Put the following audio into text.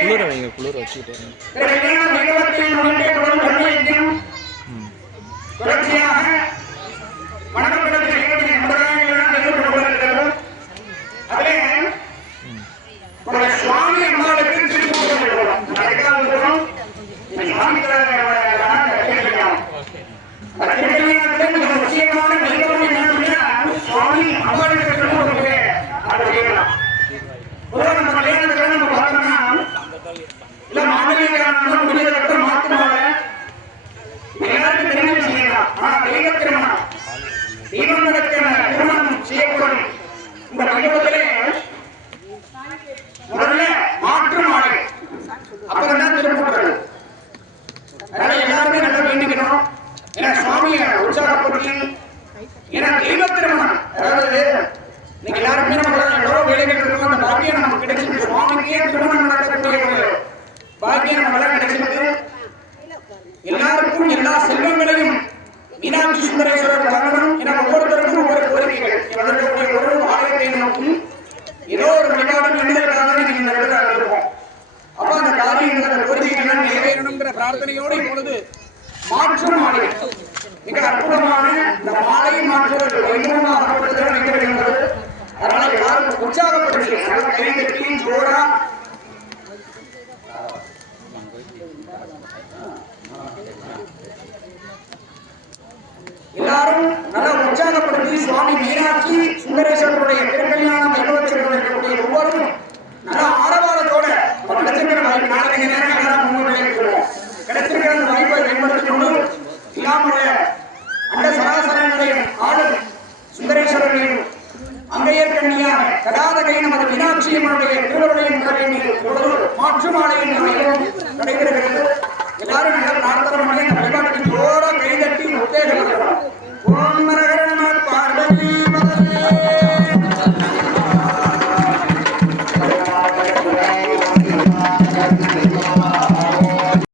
குளிர வைங்க குளிர வச்சுக்கிட்டு எல்லாருமே நல்லா வேண்டிக்கணும் ஏன்னா சுவாமியை உற்சாகப்படுத்தி ஏன்னா தெய்வ திருமணம் சுந்தரேஸ்வரர் வழங்கணும் என ஒவ்வொருத்தருக்கும் ஒவ்வொரு கோரிக்கைகள். வளர்க்கக்கூடிய ஒரு ஆலயத்தை நோக்கி ஏதோ ஒரு வழிபாடு என்பதற்காக நீங்க இந்த இடத்துல இருக்கோம் அப்ப அந்த காரியங்கள் கோரிக்கைகள் நிறைவேறணுங்கிற பிரார்த்தனையோடு இப்பொழுது மாற்றும் மாலை. மிக அற்புதமான இந்த மாலை மாற்றுவது வைபவமாகப்படுத்த நிகழ்கின்றது அதனால எல்லாரும் உற்சாகப்படுத்தி நல்ல கை கட்டி ஜோரா எல்லாரும் நல்லா உற்சாகப்படுத்தி சுவாமி மீனாட்சி சுந்தரேஸ்வரருடைய திருக்கல்யாணம் வைபவத்தில் இருக்கக்கூடிய ஒவ்வொருவரும் நல்ல ஆரவாரத்தோட ஒரு கிடைச்சிருக்கிற வாய்ப்பு நாளைக்கு நேரம் எல்லாம் முன்னுரை சொல்லுவோம் கிடைச்சிருக்கிற அந்த வாய்ப்பை பயன்படுத்திக் கொண்டு இல்லாமுடைய அண்ட சராசரங்களையும் ஆளும் சுந்தரேஸ்வரரையும் அங்கையர் கண்ணியாக கடாதகை நமது மீனாட்சி அம்மனுடைய திருவருளையும் பெற மாற்று மாலையின் வைபவம் நடைபெற